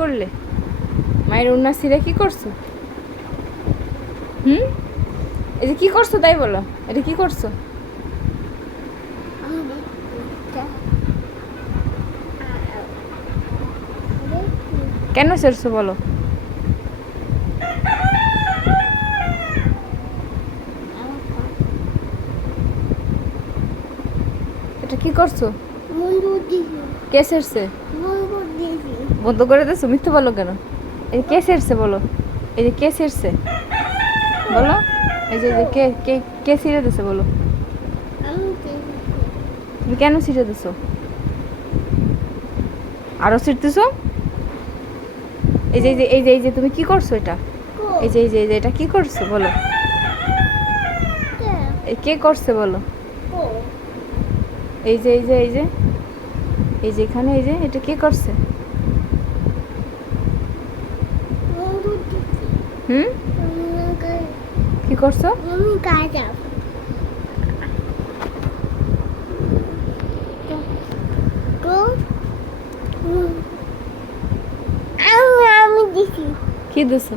করলে মায়ের উন্না সিরে কি করছো? হুম, এই যে কি করছো তাই বলো, এটা কি করছো? কেন ছেড়ছো বলো? এটা কি করছো? কে ছেড়ছে? বন্ধ করে দিয়েছো? মিথ্যে বলো কেন? এই কে ছেড়ছে বলো? এই যে কে ছেড়ছে বলো? এই যে কে কে কে ছিঁড়ে দিছে বলো? তুমি কেন ছিঁড়ে দিছো? আরো ছিঁড়তেছো? এই যে তুমি কি করছো এটা? এই যে এটা কি করছো বলো? এই কে করছে বলো? এই যে এখানে এই যে এটা কে করছে? হুম, কি করছো? আমি দিছি কি দিছো?